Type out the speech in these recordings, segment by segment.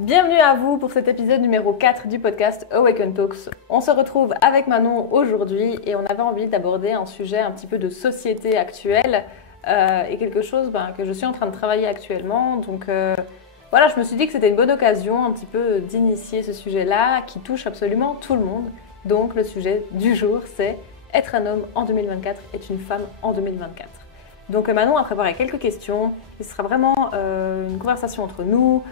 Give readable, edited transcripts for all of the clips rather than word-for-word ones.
Bienvenue à vous pour cet épisode numéro 4 du podcast Awaken Talks. On se retrouve avec Manon aujourd'hui et on avait envie d'aborder un sujet un petit peu de société actuelle et quelque chose que je suis en train de travailler actuellement. Donc voilà, je me suis dit que c'était une bonne occasion un petit peu d'initier ce sujet-là qui touche absolument tout le monde. Donc le sujet du jour, c'est être un homme en 2024 est une femme en 2024. Donc Manon a préparé quelques questions, ce sera vraiment une conversation entre nous,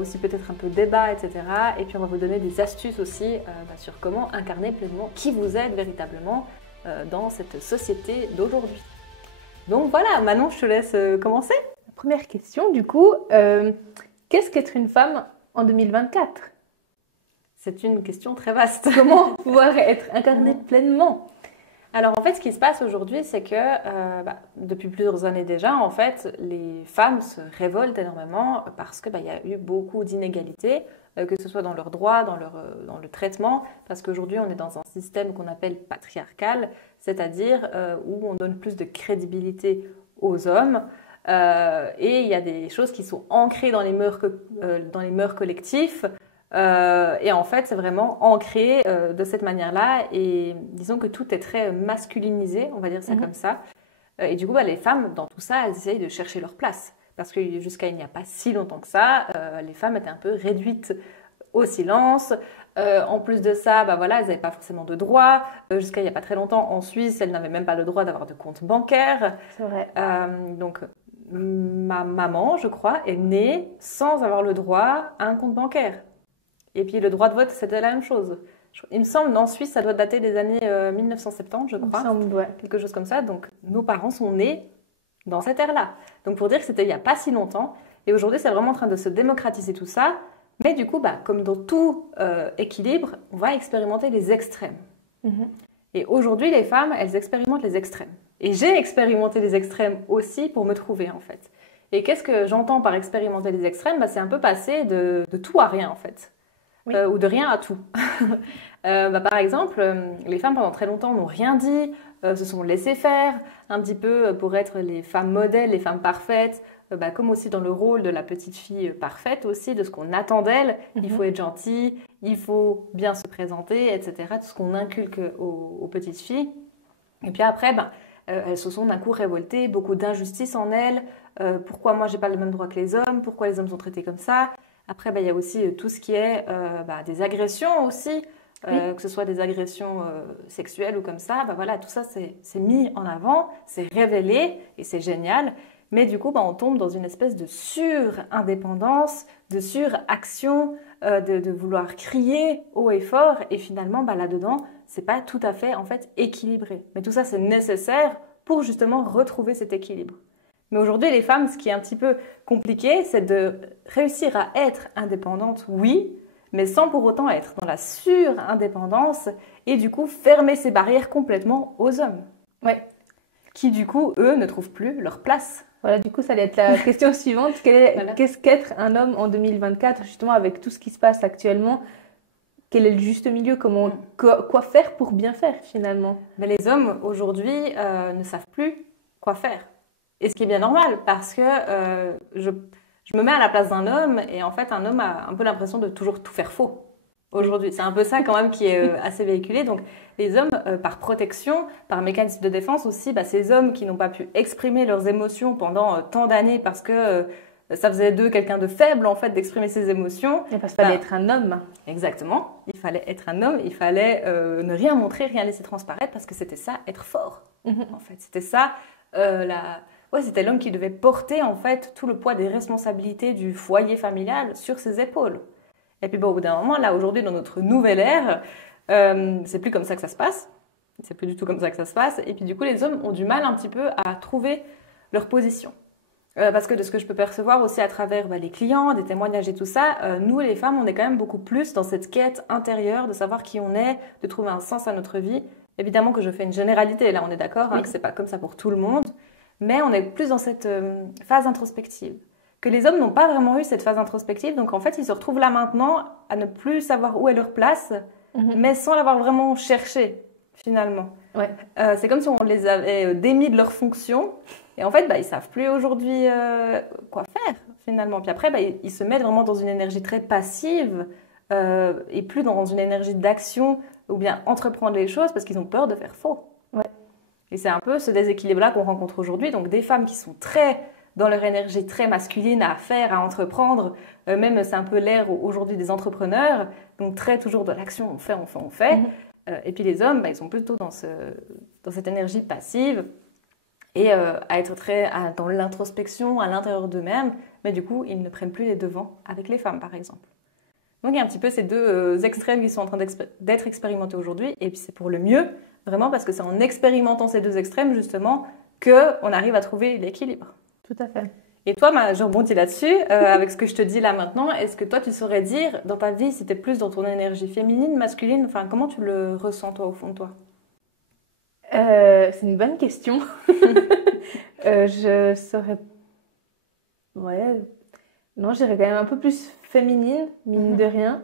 aussi peut-être un peu débat, etc. Et puis on va vous donner des astuces aussi sur comment incarner pleinement qui vous êtes véritablement dans cette société d'aujourd'hui. Donc voilà, Manon, je te laisse commencer. Première question du coup, qu'est-ce qu'être une femme en 2024 ? C'est une question très vaste. Comment pouvoir être incarnée pleinement ? Alors en fait, ce qui se passe aujourd'hui, c'est que depuis plusieurs années déjà, en fait, les femmes se révoltent énormément parce que y a eu beaucoup d'inégalités, que ce soit dans leurs droits, dans le traitement, parce qu'aujourd'hui on est dans un système qu'on appelle patriarcal, c'est-à-dire où on donne plus de crédibilité aux hommes. Et il y a des choses qui sont ancrées dans les mœurs collectifs. Et en fait, c'est vraiment ancré de cette manière-là. Et disons que tout est très masculinisé, on va dire ça comme ça. Et du coup, les femmes, dans tout ça, elles essayent de chercher leur place. Parce que jusqu'à il n'y a pas si longtemps que ça, les femmes étaient un peu réduites au silence. En plus de ça, elles n'avaient pas forcément de droits. Jusqu'à il n'y a pas très longtemps, en Suisse, elles n'avaient même pas le droit d'avoir de compte bancaire. C'est vrai. Donc, ma maman, je crois, est née sans avoir le droit à un compte bancaire. Et puis le droit de vote, c'était la même chose. Il me semble, en Suisse, ça doit dater des années 1970, je crois. Il me semble, ouais. Quelque chose comme ça. Donc nos parents sont nés dans cette ère-là. Donc pour dire que c'était il n'y a pas si longtemps. Et aujourd'hui, c'est vraiment en train de se démocratiser tout ça. Mais du coup, comme dans tout équilibre, on va expérimenter les extrêmes. Et aujourd'hui, les femmes, elles expérimentent les extrêmes. Et j'ai expérimenté les extrêmes aussi pour me trouver, en fait. Et qu'est-ce que j'entends par expérimenter les extrêmes ? C'est un peu passer de tout à rien, en fait. Oui. Ou de rien à tout. Par exemple, les femmes pendant très longtemps n'ont rien dit, se sont laissées faire, un petit peu pour être les femmes modèles, les femmes parfaites, comme aussi dans le rôle de la petite fille parfaite aussi, de ce qu'on attend d'elle. Il faut être gentil, il faut bien se présenter, etc. Tout ce qu'on inculque aux petites filles. Et puis après, elles se sont d'un coup révoltées, beaucoup d'injustice en elles. Pourquoi moi, j'ai pas le même droit que les hommes ? Pourquoi les hommes sont traités comme ça ? Après, il y a aussi tout ce qui est des agressions aussi, que ce soit des agressions sexuelles ou comme ça. Tout ça, c'est mis en avant, c'est révélé et c'est génial. Mais du coup, on tombe dans une espèce de sur-indépendance, de sur-action, de vouloir crier haut et fort. Et finalement, là-dedans, c'est pas tout à fait en fait équilibré. Mais tout ça, c'est nécessaire pour justement retrouver cet équilibre. Mais aujourd'hui, les femmes, ce qui est un petit peu compliqué, c'est de réussir à être indépendante, oui, mais sans pour autant être dans la sur-indépendance et du coup fermer ces barrières complètement aux hommes. Ouais. Qui du coup, eux, ne trouvent plus leur place. Voilà, du coup, ça allait être la question suivante. Qu'est-ce qu'être un homme en 2024, justement, avec tout ce qui se passe actuellement ? Quel est le juste milieu ? Quoi faire pour bien faire, finalement ? Mais les hommes, aujourd'hui, ne savent plus quoi faire. Et ce qui est bien normal, parce que je me mets à la place d'un homme, et en fait, un homme a un peu l'impression de toujours tout faire faux aujourd'hui. C'est un peu ça quand même qui est assez véhiculé. Donc, les hommes, par protection, par mécanisme de défense aussi, ces hommes qui n'ont pas pu exprimer leurs émotions pendant tant d'années parce que ça faisait d'eux quelqu'un de faible, en fait, d'exprimer ses émotions. Et parce qu'il fallait être un homme. Exactement. Il fallait être un homme, il fallait ne rien montrer, rien laisser transparaître, parce que c'était ça, être fort. En fait, c'était ça, c'était l'homme qui devait porter en fait tout le poids des responsabilités du foyer familial sur ses épaules. Et puis au bout d'un moment, là aujourd'hui dans notre nouvelle ère, c'est plus comme ça que ça se passe. C'est plus du tout comme ça que ça se passe. Et puis du coup, les hommes ont du mal un petit peu à trouver leur position. Parce que de ce que je peux percevoir aussi à travers les clients, des témoignages et tout ça, nous les femmes, on est quand même beaucoup plus dans cette quête intérieure de savoir qui on est, de trouver un sens à notre vie. Évidemment que je fais une généralité, là on est d'accord, que c'est pas comme ça pour tout le monde. Mais on est plus dans cette phase introspective. Que les hommes n'ont pas vraiment eu cette phase introspective, donc en fait ils se retrouvent là maintenant à ne plus savoir où est leur place, mais sans l'avoir vraiment cherché finalement. Ouais. C'est comme si on les avait démis de leurs fonctions. Et en fait, ils ne savent plus aujourd'hui quoi faire, finalement. Puis après, ils se mettent vraiment dans une énergie très passive et plus dans une énergie d'action ou bien entreprendre les choses parce qu'ils ont peur de faire faux. Ouais. Et c'est un peu ce déséquilibre-là qu'on rencontre aujourd'hui. Donc, des femmes qui sont très dans leur énergie très masculine à faire, à entreprendre. Même, c'est un peu l'ère aujourd'hui des entrepreneurs. Donc, très toujours de l'action, on fait, on fait, on fait. Mm-hmm. Et puis, les hommes, ils sont plutôt dans cette énergie passive et à être très dans l'introspection à l'intérieur d'eux-mêmes. Mais du coup, ils ne prennent plus les devants avec les femmes, par exemple. Donc, il y a un petit peu ces deux extrêmes qui sont en train d'être expérimentés aujourd'hui. Et puis, c'est pour le mieux, vraiment, parce que c'est en expérimentant ces deux extrêmes, justement, qu'on arrive à trouver l'équilibre. Tout à fait. Et toi, je rebondis là-dessus, avec ce que je te dis là maintenant. Est-ce que toi, tu saurais dire, dans ta vie, si tu es plus dans ton énergie féminine, masculine, enfin, comment tu le ressens, toi, au fond de toi? C'est une bonne question. Je saurais... Ouais. Non, je dirais quand même un peu plus féminine, mine de rien.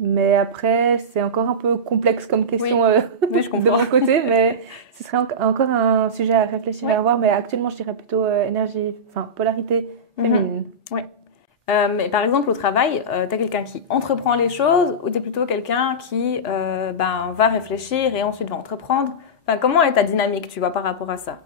Mais après, c'est encore un peu complexe comme question oui, je comprends. de mon côté, mais ce serait encore un sujet à réfléchir et à voir. Mais actuellement, je dirais plutôt polarité féminine. Oui. Mais par exemple, au travail, tu es quelqu'un qui entreprend les choses ou tu es plutôt quelqu'un qui va réfléchir et ensuite va entreprendre? Enfin, comment est ta dynamique, tu vois, par rapport à ça?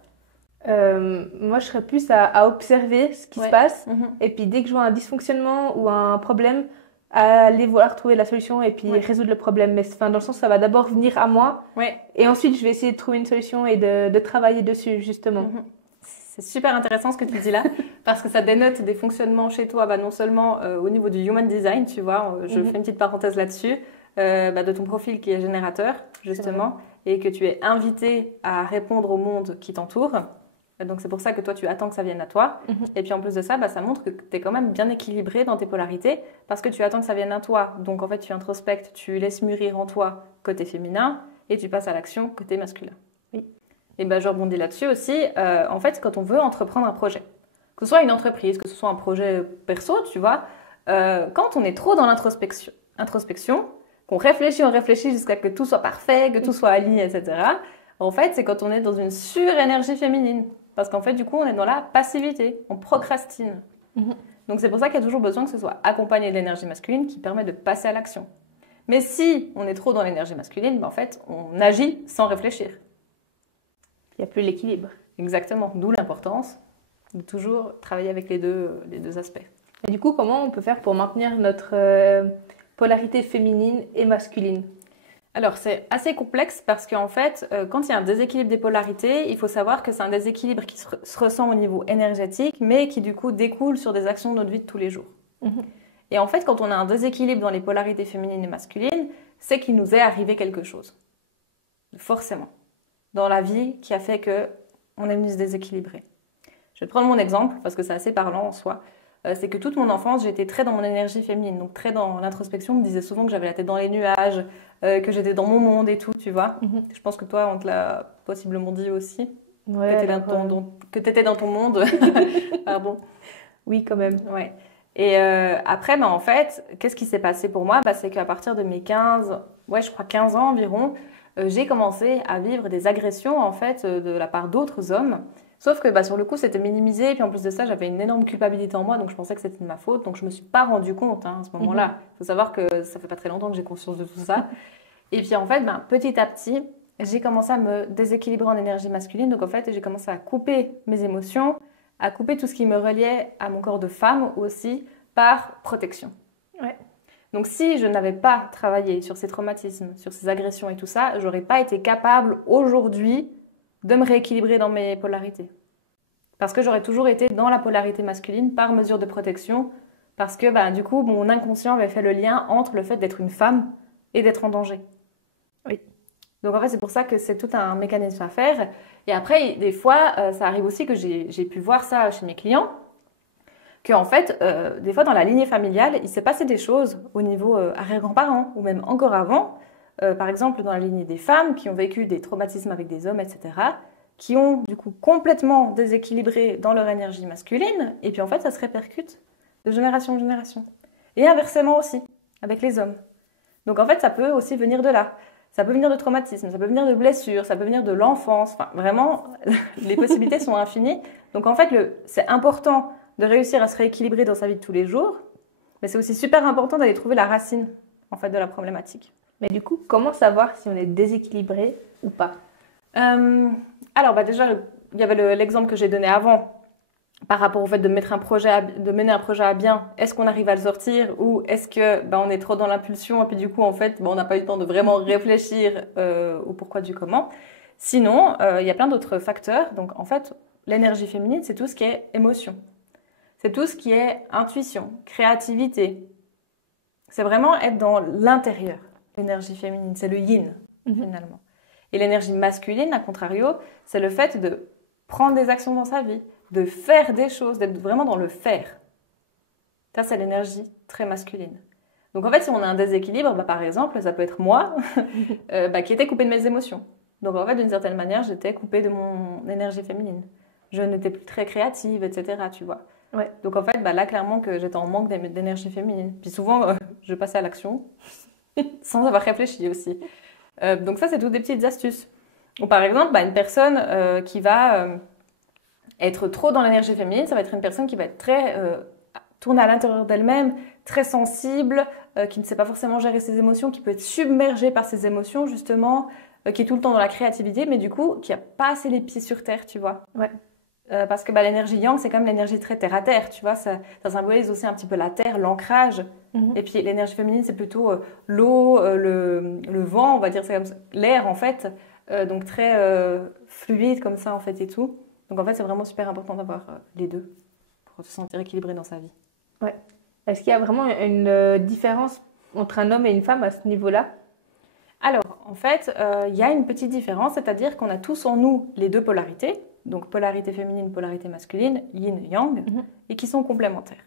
Moi, je serais plus à observer ce qui se passe. Et puis, dès que je vois un dysfonctionnement ou un problème, à aller voir trouver la solution et puis résoudre le problème. Mais dans le sens, ça va d'abord venir à moi. Et ensuite, je vais essayer de trouver une solution et de travailler dessus, justement. C'est super intéressant ce que tu dis là, parce que ça dénote des fonctionnements chez toi, non seulement au niveau du human design, tu vois, je fais une petite parenthèse là-dessus, de ton profil qui est générateur, justement, et que tu es invité à répondre au monde qui t'entoure. Donc, c'est pour ça que toi, tu attends que ça vienne à toi. Et puis, en plus de ça, ça montre que tu es quand même bien équilibré dans tes polarités parce que tu attends que ça vienne à toi. Donc, en fait, tu introspectes, tu laisses mûrir en toi côté féminin et tu passes à l'action côté masculin. Oui. Et je rebondis là-dessus aussi. En fait, quand on veut entreprendre un projet, que ce soit une entreprise, que ce soit un projet perso, tu vois, quand on est trop dans introspection, qu'on réfléchit jusqu'à que tout soit parfait, que tout soit aligné, etc. En fait, c'est quand on est dans une surénergie féminine. Parce qu'en fait, du coup, on est dans la passivité, on procrastine. Donc, c'est pour ça qu'il y a toujours besoin que ce soit accompagné de l'énergie masculine qui permet de passer à l'action. Mais si on est trop dans l'énergie masculine, en fait, on agit sans réfléchir. Il n'y a plus l'équilibre. Exactement, d'où l'importance de toujours travailler avec les deux aspects. Et du coup, comment on peut faire pour maintenir notre polarité féminine et masculine? Alors, c'est assez complexe parce qu'en fait, quand il y a un déséquilibre des polarités, il faut savoir que c'est un déséquilibre qui se ressent au niveau énergétique, mais qui du coup découle sur des actions de notre vie de tous les jours. Et en fait, quand on a un déséquilibre dans les polarités féminines et masculines, c'est qu'il nous est arrivé quelque chose. Forcément. Dans la vie qui a fait qu'on est venu se déséquilibrer. Je vais te prendre mon exemple parce que c'est assez parlant en soi. C'est que toute mon enfance, j'étais très dans mon énergie féminine, donc très dans l'introspection. On me disait souvent que j'avais la tête dans les nuages, que j'étais dans mon monde et tout, tu vois. Je pense que toi, on te l'a possiblement dit aussi, que tu étais dans ton monde. Pardon. Oui, quand même. Ouais. Et après, en fait, qu'est-ce qui s'est passé pour moi? C'est qu'à partir de mes 15 ans environ, j'ai commencé à vivre des agressions en fait de la part d'autres hommes. Sauf que sur le coup, c'était minimisé. Et puis en plus de ça, j'avais une énorme culpabilité en moi. Donc je pensais que c'était de ma faute. Donc je me suis pas rendu compte à ce moment-là. Il faut savoir que ça fait pas très longtemps que j'ai conscience de tout ça. Et puis en fait, petit à petit, j'ai commencé à me déséquilibrer en énergie masculine. Donc en fait, j'ai commencé à couper mes émotions, à couper tout ce qui me reliait à mon corps de femme aussi par protection. Ouais. Donc si je n'avais pas travaillé sur ces traumatismes, sur ces agressions et tout ça, j'aurais pas été capable aujourd'hui de me rééquilibrer dans mes polarités. Parce que j'aurais toujours été dans la polarité masculine par mesure de protection, parce que du coup, mon inconscient avait fait le lien entre le fait d'être une femme et d'être en danger. Oui. Donc en fait, c'est pour ça que c'est tout un mécanisme à faire. Et après, des fois, ça arrive aussi que j'ai pu voir ça chez mes clients, qu'en fait, des fois, dans la lignée familiale, il s'est passé des choses au niveau arrière-grands-parents, ou même encore avant, par exemple dans la lignée des femmes qui ont vécu des traumatismes avec des hommes, etc., qui ont du coup complètement déséquilibré dans leur énergie masculine, et puis en fait ça se répercute de génération en génération. Et inversement aussi, avec les hommes. Donc en fait ça peut aussi venir de là. Ça peut venir de traumatisme, ça peut venir de blessures, ça peut venir de l'enfance. Enfin, vraiment, les possibilités sont infinies. Donc en fait, c'est important de réussir à se rééquilibrer dans sa vie de tous les jours, mais c'est aussi super important d'aller trouver la racine en fait de la problématique. Mais du coup, comment savoir si on est déséquilibré ou pas? Alors déjà, il y avait l'exemple que j'ai donné avant par rapport au fait de mener un projet à bien. Est-ce qu'on arrive à le sortir ou est-ce que on est trop dans l'impulsion et puis du coup en fait on n'a pas eu le temps de vraiment réfléchir au pourquoi du comment. Sinon, il y a plein d'autres facteurs. Donc en fait, l'énergie féminine, c'est tout ce qui est émotion. C'est tout ce qui est intuition, créativité. C'est vraiment être dans l'intérieur. L'énergie féminine, c'est le yin, finalement. Et l'énergie masculine, à contrario, c'est le fait de prendre des actions dans sa vie, de faire des choses, d'être vraiment dans le faire. Ça, c'est l'énergie très masculine. Donc en fait, si on a un déséquilibre, par exemple, ça peut être moi qui était coupée de mes émotions. Donc en fait, d'une certaine manière, j'étais coupée de mon énergie féminine. Je n'étais plus très créative, etc. Tu vois. Ouais. Donc en fait, là, clairement que j'étais en manque d'énergie féminine. Puis souvent, je passais à l'action sans avoir réfléchi aussi. Donc ça, c'est toutes des petites astuces. Ou par exemple, une personne qui va être trop dans l'énergie féminine, ça va être une personne qui va être très tournée à l'intérieur d'elle-même, très sensible, qui ne sait pas forcément gérer ses émotions, qui peut être submergée par ses émotions justement, qui est tout le temps dans la créativité, mais du coup, qui n'a pas assez les pieds sur terre, tu vois. Ouais. Parce que l'énergie yang, c'est comme l'énergie très terre à terre, tu vois, ça symbolise aussi un petit peu la terre, l'ancrage. Et puis l'énergie féminine, c'est plutôt l'eau, le vent, on va dire, c'est comme l'air en fait, donc très fluide comme ça en fait et tout. Donc en fait, c'est vraiment super important d'avoir les deux pour se sentir équilibré dans sa vie. Ouais. Est-ce qu'il y a vraiment une différence entre un homme et une femme à ce niveau-là? Alors, en fait, il y a une petite différence, c'est-à-dire qu'on a tous en nous les deux polarités, donc polarité féminine, polarité masculine, yin, yang, et qui sont complémentaires.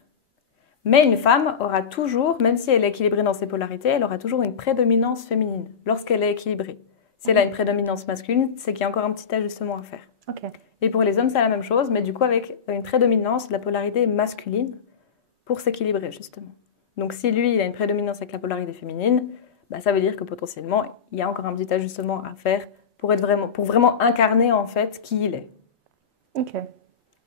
Mais une femme aura toujours, même si elle est équilibrée dans ses polarités, elle aura toujours une prédominance féminine lorsqu'elle est équilibrée. Si elle a une prédominance masculine, c'est qu'il y a encore un petit ajustement à faire. Okay. Et pour les hommes, c'est la même chose, mais du coup avec une prédominance de la polarité masculine pour s'équilibrer justement. Donc si lui, il a une prédominance avec la polarité féminine, ça veut dire que potentiellement, il y a encore un petit ajustement à faire pour vraiment incarner en fait qui il est. Ok.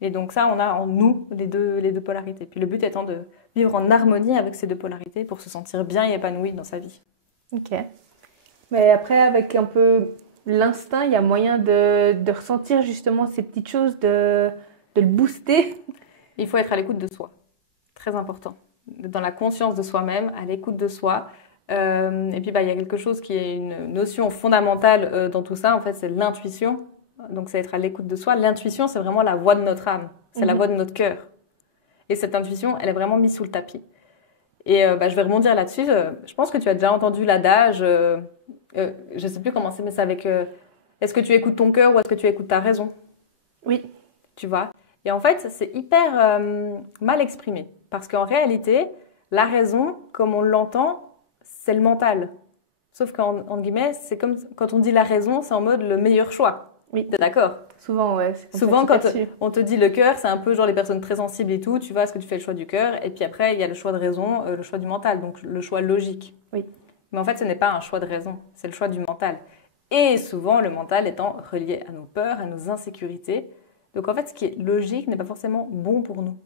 Et donc ça, on a en nous les deux polarités. Puis le but étant de vivre en harmonie avec ces deux polarités pour se sentir bien et épanoui dans sa vie. Ok. Mais après, avec un peu l'instinct, il y a moyen de ressentir justement ces petites choses, de le booster. Il faut être à l'écoute de soi. Très important. Dans la conscience de soi-même, à l'écoute de soi. Et puis, il y a quelque chose qui est une notion fondamentale dans tout ça. En fait, c'est l'intuition. Donc, c'est être à l'écoute de soi. L'intuition, c'est vraiment la voix de notre âme. C'est la voix de notre cœur. Et cette intuition, elle est vraiment mise sous le tapis. Et je vais rebondir là-dessus. Je pense que tu as déjà entendu l'adage, je ne sais plus comment c'est, mais c'est avec est-ce que tu écoutes ton cœur ou est-ce que tu écoutes ta raison? Oui. Tu vois? Et en fait, c'est hyper mal exprimé. Parce qu'en réalité, la raison, comme on l'entend, c'est le mental. Sauf qu'en guillemets, c'est comme quand on dit la raison, c'est en mode le meilleur choix. Oui, t'es d'accord? Souvent, ouais. Souvent, quand on te dit le cœur, c'est un peu genre les personnes très sensibles et tout. Tu vois, est-ce que tu fais le choix du cœur? Et puis après, il y a le choix de raison, le choix du mental, donc le choix logique. Oui. Mais en fait, ce n'est pas un choix de raison, c'est le choix du mental. Et souvent, le mental étant relié à nos peurs, à nos insécurités. Donc en fait, ce qui est logique n'est pas forcément bon pour nous.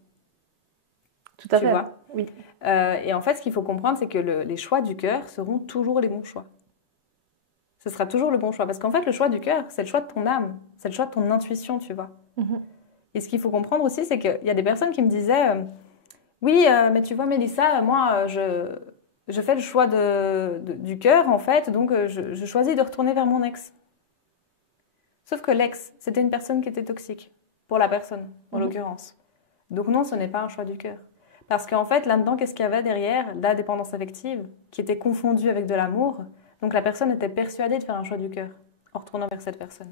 Tout à fait. Tu vois? Oui. Et en fait, ce qu'il faut comprendre, c'est que les choix du cœur seront toujours les bons choix. Ce sera toujours le bon choix. Parce qu'en fait, le choix du cœur, c'est le choix de ton âme. C'est le choix de ton intuition, tu vois. Et ce qu'il faut comprendre aussi, c'est qu'il y a des personnes qui me disaient oui, mais tu vois, Mélissa, moi, je fais le choix du cœur, en fait, donc je choisis de retourner vers mon ex. Sauf que l'ex, c'était une personne qui était toxique, pour la personne, en l'occurrence. Donc non, ce n'est pas un choix du cœur. Parce qu'en fait, là-dedans, qu'est-ce qu'il y avait derrière? La dépendance affective, qui était confondue avec de l'amour. Donc la personne était persuadée de faire un choix du cœur, en retournant vers cette personne.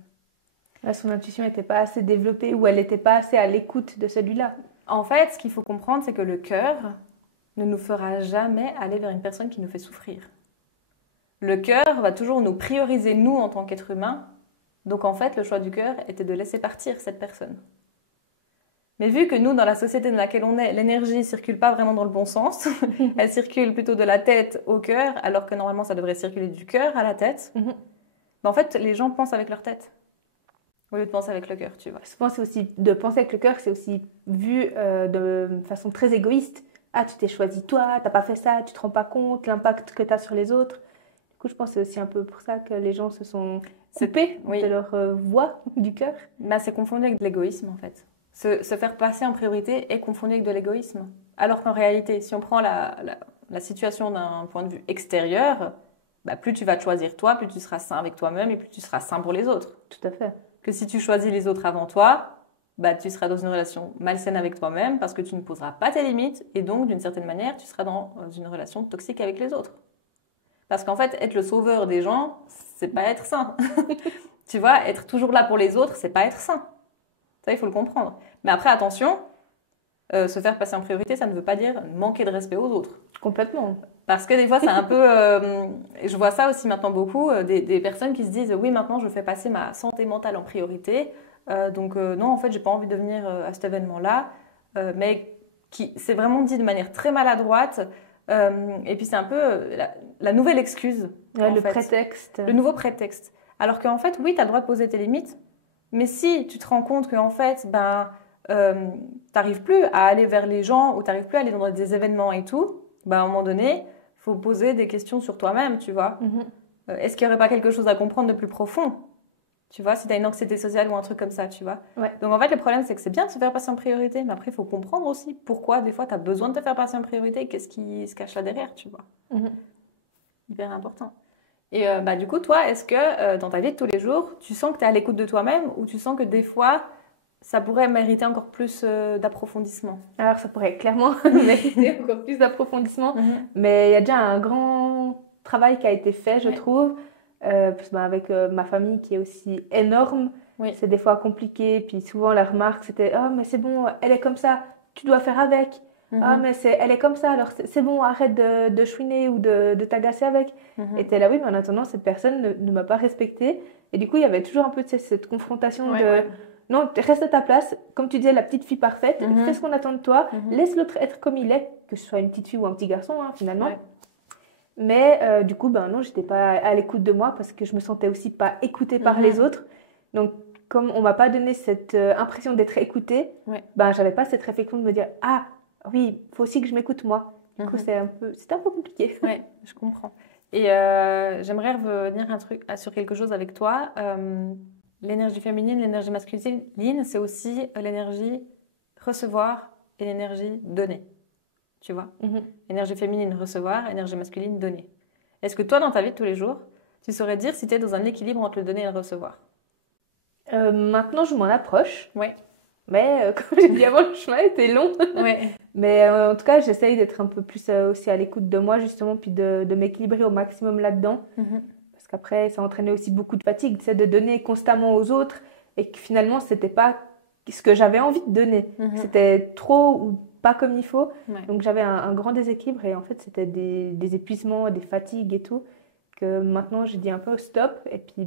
Là, son intuition n'était pas assez développée, ou elle n'était pas assez à l'écoute de celui-là. En fait, ce qu'il faut comprendre, c'est que le cœur ne nous fera jamais aller vers une personne qui nous fait souffrir. Le cœur va toujours nous prioriser, nous, en tant qu'être humain. Donc en fait, le choix du cœur était de laisser partir cette personne. Mais vu que nous, dans la société dans laquelle on est, l'énergie circule pas vraiment dans le bon sens, elle circule plutôt de la tête au cœur, alors que normalement ça devrait circuler du cœur à la tête. Mais en fait, les gens pensent avec leur tête au lieu de penser avec le cœur, tu vois. Souvent, c'est aussi de penser avec le cœur, c'est aussi vu de façon très égoïste. Ah, tu t'es choisi toi, t'as pas fait ça, tu te rends pas compte l'impact que t'as sur les autres. Du coup, je pense que c'est aussi un peu pour ça que les gens se sont coupés de leur voix du cœur. Bah, c'est confondu avec de l'égoïsme, en fait. Se faire passer en priorité est confondu avec de l'égoïsme. Alors qu'en réalité, si on prend la situation d'un point de vue extérieur, bah, plus tu vas te choisir toi, plus tu seras sain avec toi-même et plus tu seras sain pour les autres. Tout à fait. Que si tu choisis les autres avant toi, bah, tu seras dans une relation malsaine avec toi-même parce que tu ne poseras pas tes limites et donc, d'une certaine manière, tu seras dans une relation toxique avec les autres. Parce qu'en fait, être le sauveur des gens, c'est pas être sain. Tu vois, être toujours là pour les autres, c'est pas être sain. Ça, il faut le comprendre. Mais après, attention, se faire passer en priorité, ça ne veut pas dire manquer de respect aux autres. Complètement. Parce que des fois, c'est un peu... je vois ça aussi maintenant beaucoup, des personnes qui se disent « Oui, maintenant, je fais passer ma santé mentale en priorité. Donc, non, en fait, j'ai pas envie de venir à cet événement-là. » Mais c'est vraiment dit de manière très maladroite. Et puis, c'est un peu la nouvelle excuse. Le prétexte. Le nouveau prétexte. Alors qu'en fait, oui, tu as le droit de poser tes limites. Mais si tu te rends compte qu'en fait, t'arrives plus à aller vers les gens ou t'arrives plus à aller dans des événements et tout, à un moment donné, il faut poser des questions sur toi-même, tu vois. Est-ce qu'il n'y aurait pas quelque chose à comprendre de plus profond? Tu vois, si tu as une anxiété sociale ou un truc comme ça, tu vois. Ouais. Donc en fait, le problème, c'est que c'est bien de se faire passer en priorité, mais après, il faut comprendre aussi pourquoi des fois, tu as besoin de te faire passer en priorité et qu'est-ce qui se cache là derrière, tu vois. Hyper important. Et du coup, toi, est-ce que dans ta vie de tous les jours, tu sens que tu es à l'écoute de toi-même ou tu sens que des fois, ça pourrait mériter encore plus d'approfondissement? Alors, ça pourrait clairement mériter encore plus d'approfondissement, mais il y a déjà un grand travail qui a été fait, je trouve, avec ma famille qui est aussi énorme. C'est des fois compliqué, puis souvent la remarque c'était « Oh, mais c'est bon, elle est comme ça, tu dois faire avec. » Ah, mais elle est comme ça, alors c'est bon, arrête de chouiner ou de t'agacer avec. Et t'es là, oui, mais en attendant, cette personne ne m'a pas respectée. Et du coup, il y avait toujours un peu cette confrontation non, reste à ta place. Comme tu disais, la petite fille parfaite, fais ce qu'on attend de toi, laisse l'autre être comme il est, que ce soit une petite fille ou un petit garçon, finalement. Mais du coup, non, j'étais pas à l'écoute de moi parce que je me sentais aussi pas écoutée par les autres. Donc, comme on m'a pas donné cette impression d'être écoutée, j'avais pas cette réflexion de me dire « Ah, oui, il faut aussi que je m'écoute moi. » Du coup, c'était un peu compliqué. Oui, je comprends. Et j'aimerais revenir sur quelque chose avec toi. L'énergie féminine, l'énergie masculine, c'est aussi l'énergie recevoir et l'énergie donner. Tu vois? Énergie féminine, recevoir, énergie masculine, donner. Est-ce que toi, dans ta vie de tous les jours, tu saurais dire si tu es dans un équilibre entre le donner et le recevoir? Maintenant, je m'en approche. Oui. Mais comme j'ai dit avant, le chemin était long. Mais en tout cas, j'essaye d'être un peu plus aussi à l'écoute de moi, justement, puis de m'équilibrer au maximum là-dedans. Parce qu'après, ça entraînait aussi beaucoup de fatigue, c'est de donner constamment aux autres et que finalement, c'était pas ce que j'avais envie de donner. C'était trop ou pas comme il faut. Donc, j'avais un grand déséquilibre et en fait, c'était des épuisements, des fatigues et tout. Que maintenant, je dis un peu stop et puis,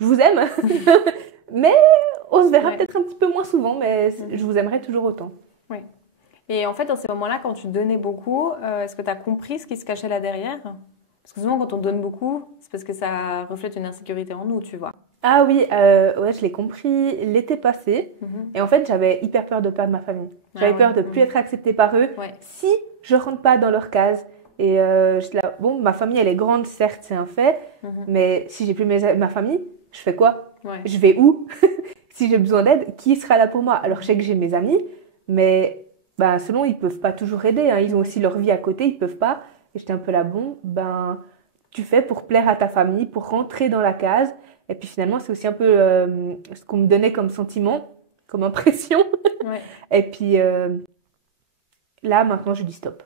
je vous aime. Mais on se verra peut-être un petit peu moins souvent, mais je vous aimerai toujours autant. Oui. Et en fait, dans ces moments-là, quand tu donnais beaucoup, est-ce que tu as compris ce qui se cachait là derrière? Parce que souvent, quand on donne beaucoup, c'est parce que ça reflète une insécurité en nous, tu vois. Ah oui, je l'ai compris l'été passé. Et en fait, j'avais hyper peur de perdre ma famille. J'avais peur de ne plus être acceptée par eux si je rentre pas dans leur case. Et j'étais là, bon, ma famille, elle est grande, certes, c'est un fait. Mais si j'ai plus ma famille, je fais quoi? Je vais où? Si j'ai besoin d'aide, qui sera là pour moi? Alors, je sais que j'ai mes amis, mais selon, ils peuvent pas toujours aider. Ils ont aussi leur vie à côté, ils peuvent pas. Et j'étais un peu là, bon, tu fais pour plaire à ta famille, pour rentrer dans la case. Et puis finalement, c'est aussi un peu ce qu'on me donnait comme sentiment, comme impression. Et puis là, maintenant, je dis stop.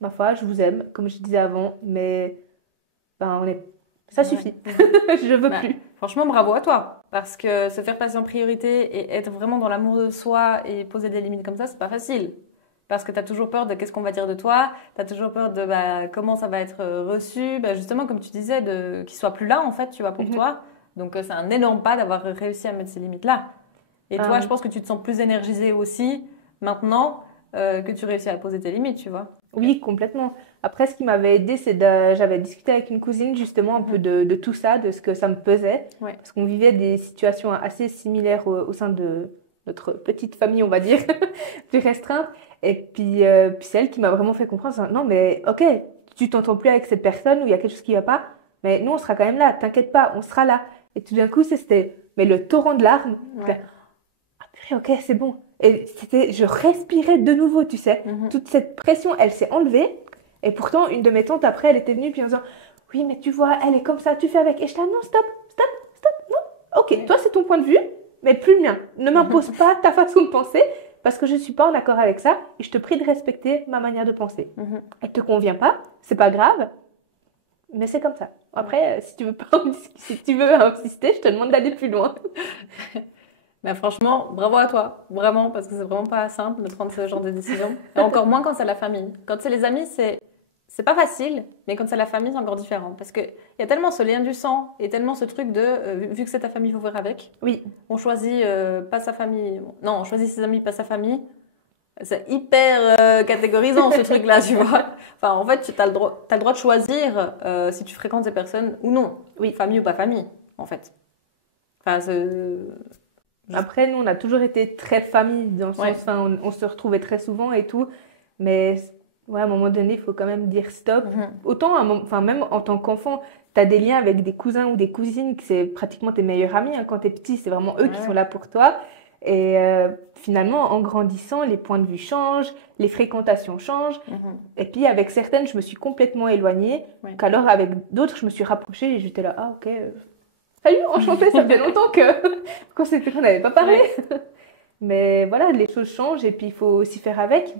Ma foi, je vous aime, comme je disais avant, mais ça suffit. Je veux plus. Franchement, bravo à toi. Parce que se faire passer en priorité et être vraiment dans l'amour de soi et poser des limites comme ça, c'est pas facile. Parce que tu as toujours peur de qu'est-ce qu'on va dire de toi, tu as toujours peur de comment ça va être reçu, justement comme tu disais, qu'il soit plus là en fait, tu vois, pour toi. Donc c'est un énorme pas d'avoir réussi à mettre ces limites-là. Et toi, je pense que tu te sens plus énergisée aussi maintenant que tu réussis à poser tes limites, tu vois. Oui, complètement. Après, ce qui m'avait aidé, j'avais discuté avec une cousine justement un peu de tout ça, de ce que ça me pesait. Ouais. Parce qu'on vivait des situations assez similaires au sein de notre petite famille, on va dire, plus restreinte. Et puis c'est elle qui m'a vraiment fait comprendre, non mais ok, tu t'entends plus avec cette personne ou il y a quelque chose qui va pas, mais nous on sera quand même là, t'inquiète pas, on sera là. Et tout d'un coup, c'était mais le torrent de larmes. Ouais. Ah purée, ok, c'est bon. Et je respirais de nouveau, tu sais. Toute cette pression, elle s'est enlevée. Et pourtant, une de mes tantes, après, elle était venue, puis en disant, oui, mais tu vois, elle est comme ça, tu fais avec. Et je dis, non, stop, non. Ok, toi, c'est ton point de vue, mais plus le mien. Ne m'impose pas ta façon de penser, parce que je ne suis pas en accord avec ça, et je te prie de respecter ma manière de penser. Elle ne te convient pas, c'est pas grave, mais c'est comme ça. Après, si tu veux insister, je te demande d'aller plus loin. Mais franchement, bravo à toi, vraiment, parce que c'est vraiment pas simple de prendre ce genre de décision. Et encore moins quand c'est la famille. Quand c'est les amis, c'est pas facile, mais quand c'est la famille, c'est encore différent. Parce qu'il y a tellement ce lien du sang et tellement ce truc de, vu que c'est ta famille, il faut faire avec. Oui. On choisit pas sa famille. Non, on choisit ses amis, pas sa famille. C'est hyper catégorisant ce truc-là, tu vois. Enfin, en fait, t'as le droit de choisir si tu fréquentes ces personnes ou non. Oui. Famille ou pas famille, en fait. Enfin, Après, nous, on a toujours été très famille, dans le sens, enfin, on se retrouvait très souvent et tout, mais ouais, à un moment donné, il faut quand même dire stop. Autant, enfin, même en tant qu'enfant, tu as des liens avec des cousins ou des cousines, que c'est pratiquement tes meilleurs amis. Hein. Quand tu es petit, c'est vraiment eux qui sont là pour toi. Et finalement, en grandissant, les points de vue changent, les fréquentations changent. Et puis, avec certaines, je me suis complètement éloignée, qu'alors avec d'autres, je me suis rapprochée et j'étais là, ah ok... Salut, enchantée, ça fait longtemps qu'on n'avait pas parlé. Mais voilà, les choses changent et puis il faut aussi faire avec.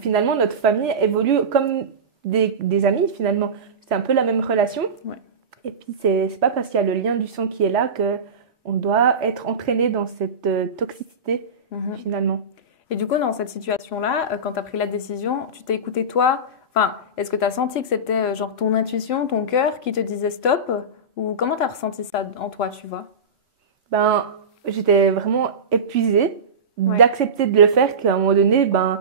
Finalement, notre famille évolue comme des amis, finalement. C'est un peu la même relation. Et puis, c'est pas parce qu'il y a le lien du sang qui est là qu'on doit être entraîné dans cette toxicité, finalement. Et du coup, dans cette situation-là, quand tu as pris la décision, tu t'es écouté toi? Enfin, est-ce que tu as senti que c'était genre ton intuition, ton cœur qui te disait stop? Ou comment tu as ressenti ça en toi, tu vois? Ben, j'étais vraiment épuisée d'accepter de le faire, qu'à un moment donné, ben,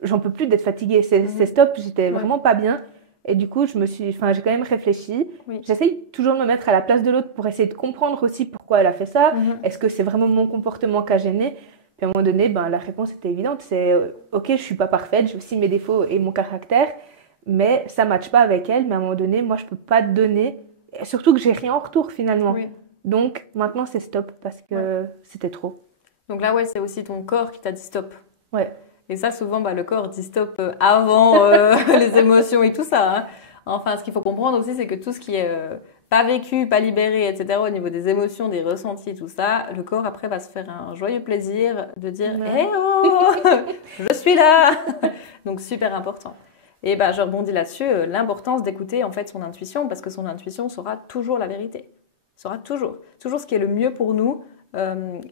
j'en peux plus d'être fatiguée. C'est stop, j'étais vraiment pas bien. Et du coup, j'ai quand même réfléchi. J'essaye toujours de me mettre à la place de l'autre pour essayer de comprendre aussi pourquoi elle a fait ça. Est-ce que c'est vraiment mon comportement qui a gêné? Puis à un moment donné, ben, la réponse était évidente. C'est ok, je suis pas parfaite, j'ai aussi mes défauts et mon caractère, mais ça ne matche pas avec elle. Mais à un moment donné, moi, je peux pas te donner. Surtout que j'ai rien en retour finalement. Donc maintenant c'est stop parce que c'était trop. Donc là c'est aussi ton corps qui t'a dit stop. Et ça souvent le corps dit stop avant les émotions et tout ça. Hein. Enfin ce qu'il faut comprendre aussi c'est que tout ce qui est pas vécu, pas libéré, etc. au niveau des émotions, des ressentis, tout ça, le corps après va se faire un joyeux plaisir de dire hey oh, je suis là. Donc super important. Et je rebondis là-dessus, l'importance d'écouter en fait son intuition, parce que son intuition sera toujours la vérité. Sera toujours ce qui est le mieux pour nous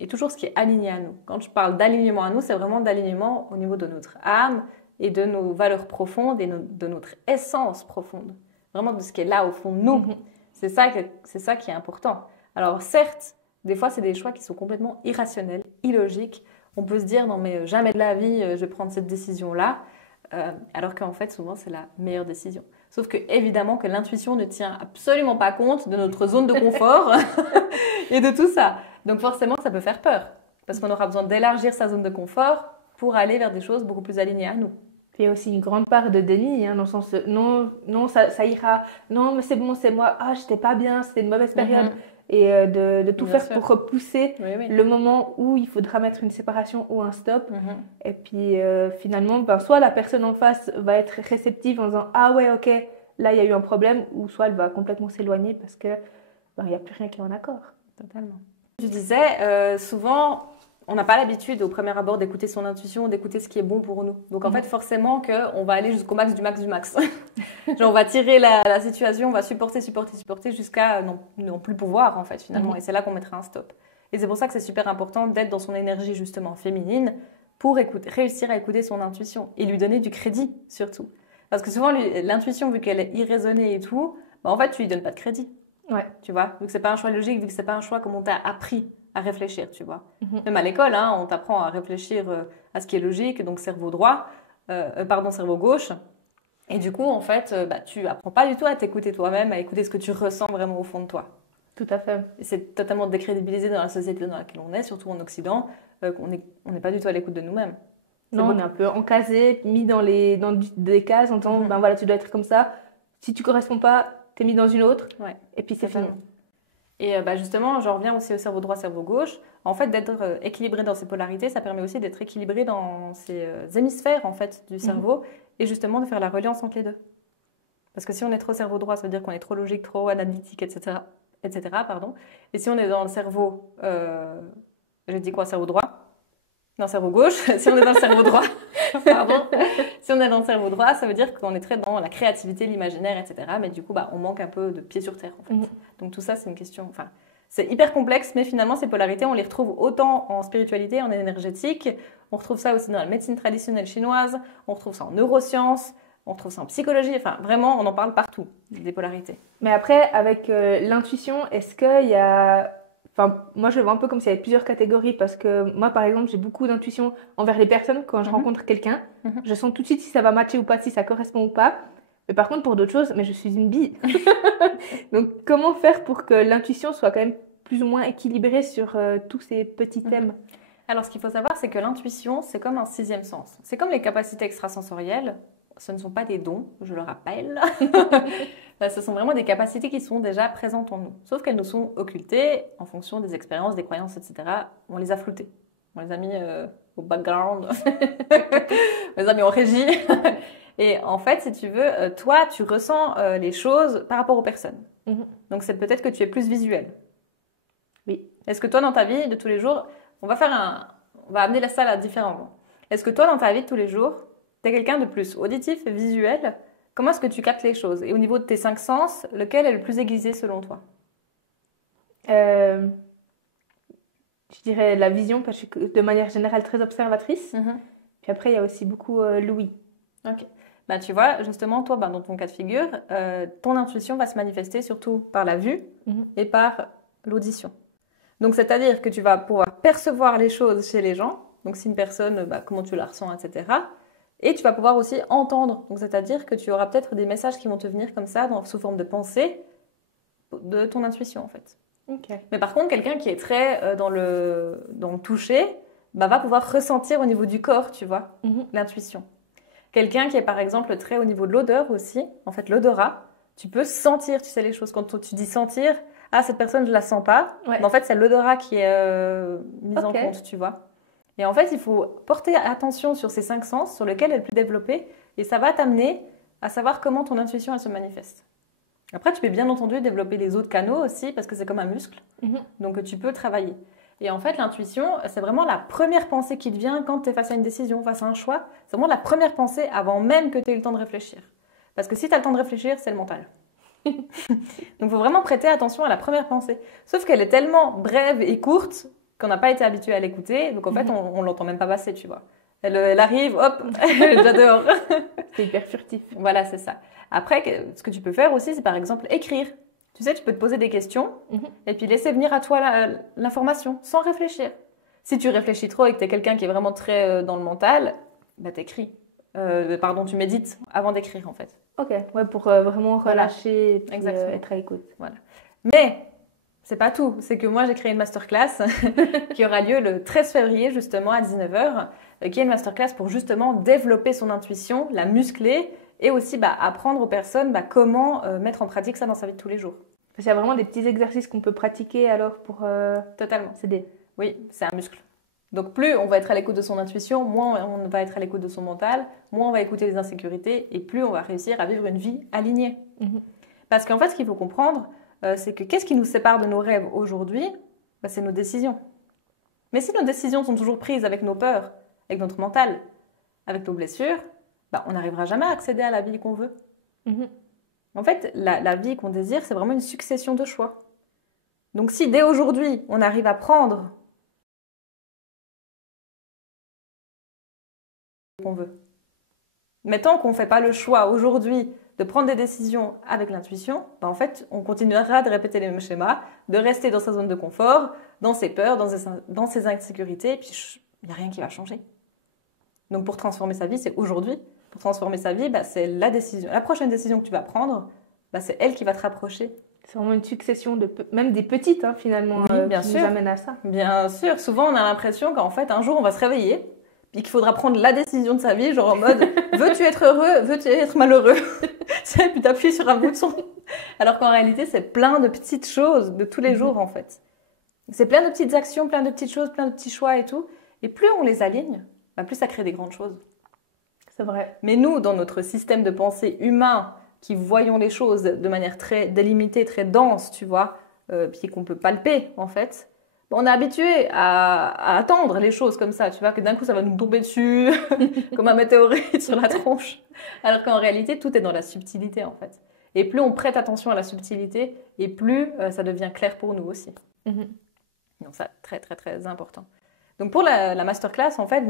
et toujours ce qui est aligné à nous. Quand je parle d'alignement à nous, c'est vraiment d'alignement au niveau de notre âme et de nos valeurs profondes et de notre essence profonde. Vraiment de ce qui est là au fond de nous. C'est ça qui est important. Alors certes, des fois c'est des choix qui sont complètement irrationnels, illogiques. On peut se dire non mais jamais de la vie je vais prendre cette décision-là. Alors qu'en fait, souvent, c'est la meilleure décision. Sauf que, évidemment, que l'intuition ne tient absolument pas compte de notre zone de confort et de tout ça. Donc, forcément, ça peut faire peur. Parce qu'on aura besoin d'élargir sa zone de confort pour aller vers des choses beaucoup plus alignées à nous. Puis, il y a aussi une grande part de déni, hein, dans le sens non, ça ira. Non, mais c'est bon, c'est moi. Ah, j'étais pas bien, c'était une mauvaise période. Et de tout faire pour repousser le moment où il faudra mettre une séparation ou un stop. Et puis finalement, soit la personne en face va être réceptive en disant ah ouais ok, là il y a eu un problème, ou soit elle va complètement s'éloigner parce que il n'y a plus rien qui est en accord. Totalement. Tu disais souvent on n'a pas l'habitude au premier abord d'écouter son intuition, d'écouter ce qui est bon pour nous. Donc en fait forcément qu'on va aller jusqu'au max du max du max. Genre on va tirer la situation, on va supporter jusqu'à non plus pouvoir en fait finalement. Et c'est là qu'on mettra un stop. Et c'est pour ça que c'est super important d'être dans son énergie justement féminine pour réussir à écouter son intuition et lui donner du crédit surtout. Parce que souvent l'intuition vu qu'elle est irraisonnée et tout, en fait tu lui donnes pas de crédit. Tu vois, vu que c'est pas un choix logique, vu que c'est pas un choix comme on t'a appris à réfléchir, tu vois. Même à l'école, hein, on t'apprend à réfléchir à ce qui est logique, donc cerveau droit, cerveau gauche. Et du coup, en fait, tu apprends pas du tout à t'écouter toi-même, à écouter ce que tu ressens vraiment au fond de toi. Tout à fait. Et c'est totalement décrédibilisé dans la société dans laquelle on est, surtout en Occident, qu'on n'est pas du tout à l'écoute de nous-mêmes. Non, on est un peu encasé, mis dans des cases, en disant, ben voilà, tu dois être comme ça. Si tu corresponds pas, t'es mis dans une autre. Ouais, et puis c'est fini. Et justement, j'en reviens aussi au cerveau droit, cerveau gauche. En fait, d'être équilibré dans ces polarités, ça permet aussi d'être équilibré dans ces hémisphères en fait du cerveau et justement de faire la reliance entre les deux. Parce que si on est trop cerveau droit, ça veut dire qu'on est trop logique, trop analytique, etc. Pardon. Et si on est dans le cerveau, j'ai dit quoi, cerveau droit? Non, cerveau gauche. Si on est dans le cerveau droit, pardon. Si on est dans le cerveau droit, ça veut dire qu'on est très dans la créativité, l'imaginaire, etc. Mais du coup, on manque un peu de pied sur terre, en fait. Donc tout ça, c'est une question... Enfin, c'est hyper complexe, mais finalement, ces polarités, on les retrouve autant en spiritualité, en énergétique. On retrouve ça aussi dans la médecine traditionnelle chinoise. On retrouve ça en neurosciences. On retrouve ça en psychologie. Enfin, vraiment, on en parle partout, des polarités. Mais après, avec l'intuition, est-ce qu'il y a... Enfin, moi, je le vois un peu comme s'il y avait plusieurs catégories parce que moi, par exemple, j'ai beaucoup d'intuition envers les personnes. Quand je rencontre quelqu'un, je sens tout de suite si ça va matcher ou pas, si ça correspond ou pas. Mais par contre, pour d'autres choses, mais je suis une bille. Donc, comment faire pour que l'intuition soit quand même plus ou moins équilibrée sur tous ces petits thèmes? Alors, ce qu'il faut savoir, c'est que l'intuition, c'est comme un sixième sens. C'est comme les capacités extrasensorielles. Ce ne sont pas des dons, je le rappelle. Ce sont vraiment des capacités qui sont déjà présentes en nous. Sauf qu'elles nous sont occultées en fonction des expériences, des croyances, etc. On les a floutées. On les a mis au background. On les a mis en régie. Et en fait, si tu veux, toi, tu ressens les choses par rapport aux personnes. Donc, c'est peut-être que tu es plus visuel. Oui. Est-ce que toi, dans ta vie de tous les jours, on va amener la salle à différemment. Est-ce que toi, dans ta vie de tous les jours, tu es quelqu'un de plus auditif et visuel? Comment est-ce que tu captes les choses? Et au niveau de tes 5 sens, lequel est le plus aiguisé selon toi? Je dirais la vision, parce que je suis de manière générale très observatrice. Puis après, il y a aussi beaucoup l'ouïe. Ok. Tu vois, justement, toi, dans ton cas de figure, ton intuition va se manifester surtout par la vue et par l'audition. Donc, c'est-à-dire que tu vas pouvoir percevoir les choses chez les gens. Donc, si une personne, comment tu la ressens, etc. Et tu vas pouvoir aussi entendre. Donc, c'est-à-dire que tu auras peut-être des messages qui vont te venir comme ça, sous forme de pensée, de ton intuition, en fait. Okay. Mais par contre, quelqu'un qui est très dans le toucher, va pouvoir ressentir au niveau du corps, tu vois, l'intuition. Quelqu'un qui est, par exemple, très au niveau de l'odeur aussi, en fait, l'odorat, tu peux sentir, tu sais, les choses. Quand tu dis sentir, cette personne, je la sens pas. Ouais. Mais en fait, c'est l'odorat qui est mis en compte, tu vois. Et en fait, il faut porter attention sur ces 5 sens sur lesquels elle est plus développée et ça va t'amener à savoir comment ton intuition elle se manifeste. Après, tu peux bien entendu développer les autres canaux aussi parce que c'est comme un muscle. Donc, tu peux travailler. Et en fait, l'intuition, c'est vraiment la première pensée qui te vient quand tu es face à une décision, face à un choix. C'est vraiment la première pensée avant même que tu aies eu le temps de réfléchir. Parce que si tu as le temps de réfléchir, c'est le mental. Donc, il faut vraiment prêter attention à la première pensée. Sauf qu'elle est tellement brève et courte qu'on n'a pas été habitué à l'écouter. Donc, en fait, on ne l'entend même pas passer, tu vois. Elle arrive, hop, elle est déjà dehors. C'est hyper furtif. Voilà, c'est ça. Après, ce que tu peux faire aussi, c'est par exemple écrire. Tu sais, tu peux te poser des questions et puis laisser venir à toi l'information sans réfléchir. Si tu réfléchis trop et que tu es quelqu'un qui est vraiment très dans le mental, t'écris. Tu médites avant d'écrire en fait. Ok, ouais, pour vraiment relâcher et puis, être à l'écoute. Voilà. Mais c'est pas tout. C'est que moi, j'ai créé une masterclass qui aura lieu le 13 février justement à 19h, qui est une masterclass pour justement développer son intuition, la muscler et aussi apprendre aux personnes comment mettre en pratique ça dans sa vie de tous les jours. Parce qu'il y a vraiment des petits exercices qu'on peut pratiquer alors pour Totalement s'aider. Oui, c'est un muscle. Donc plus on va être à l'écoute de son intuition, moins on va être à l'écoute de son mental, moins on va écouter les insécurités et plus on va réussir à vivre une vie alignée. Parce qu'en fait, ce qu'il faut comprendre, c'est que qu'est-ce qui nous sépare de nos rêves aujourd'hui? C'est nos décisions. Mais si nos décisions sont toujours prises avec nos peurs, avec notre mental, avec nos blessures, on n'arrivera jamais à accéder à la vie qu'on veut. En fait, la vie qu'on désire, c'est vraiment une succession de choix. Donc si dès aujourd'hui, on arrive à prendre qu'on veut, mais tant qu'on ne fait pas le choix aujourd'hui de prendre des décisions avec l'intuition, ben en fait, on continuera de répéter les mêmes schémas, de rester dans sa zone de confort, dans ses peurs, dans ses insécurités, et puis il n'y a rien qui va changer. Donc pour transformer sa vie, c'est aujourd'hui. Pour transformer sa vie, c'est la prochaine décision que tu vas prendre, c'est elle qui va te rapprocher. C'est vraiment une succession même des petites, finalement, oui, bien qui sûr. nous amènent à ça. Bien sûr. Souvent, on a l'impression qu'en fait, un jour, on va se réveiller et qu'il faudra prendre la décision de sa vie, genre en mode « veux-tu être heureux, veux-tu être malheureux ?» Puis t'appuies sur un bouton. Alors qu'en réalité, c'est plein de petites choses de tous les jours, en fait. C'est plein de petites actions, plein de petites choses, plein de petits choix et tout. Et plus on les aligne, plus ça crée des grandes choses. C'est vrai. Mais nous, dans notre système de pensée humain, qui voyons les choses de manière très délimitée, très dense, tu vois, puis qu'on peut palper, en fait, on est habitué à attendre les choses comme ça, tu vois, que d'un coup, ça va nous tomber dessus, comme un météorite sur la tronche. Alors qu'en réalité, tout est dans la subtilité, en fait. Et plus on prête attention à la subtilité, et plus ça devient clair pour nous aussi. Donc ça, très, très, très important. Donc pour la masterclass, en fait,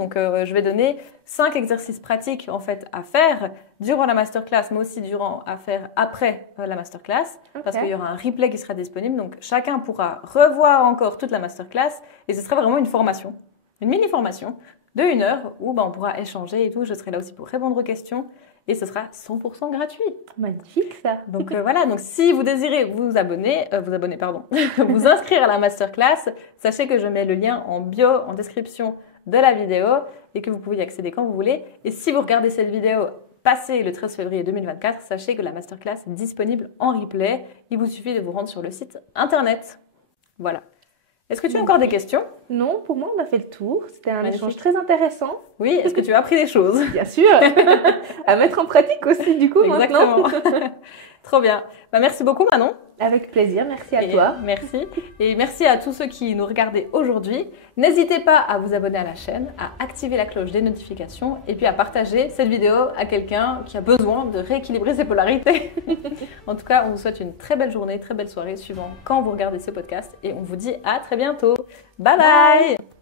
je vais donner 5 exercices pratiques en fait à faire durant la masterclass, mais aussi à faire après la masterclass, parce qu'il y aura un replay qui sera disponible. Donc chacun pourra revoir encore toute la masterclass et ce sera vraiment une formation, une mini formation de 1 heure où on pourra échanger et tout. Je serai là aussi pour répondre aux questions. Et ce sera 100% gratuit. Magnifique ça. Donc voilà, donc si vous désirez vous inscrire à la masterclass, sachez que je mets le lien en bio, en description de la vidéo et que vous pouvez y accéder quand vous voulez. Et si vous regardez cette vidéo passée le 13 février 2024, sachez que la masterclass est disponible en replay. Il vous suffit de vous rendre sur le site internet. Voilà. Est-ce que tu as encore des questions? Non, pour moi, on a fait le tour. C'était un échange très intéressant. Oui, est-ce que tu as appris des choses? Bien sûr. À mettre en pratique aussi, du coup, exactement. Maintenant. Trop bien. Merci beaucoup, Manon. Avec plaisir. Merci à toi. Merci. Et merci à tous ceux qui nous regardaient aujourd'hui. N'hésitez pas à vous abonner à la chaîne, à activer la cloche des notifications et puis à partager cette vidéo à quelqu'un qui a besoin de rééquilibrer ses polarités. En tout cas, on vous souhaite une très belle journée, très belle soirée suivant quand vous regardez ce podcast et on vous dit à très bientôt. Bye bye.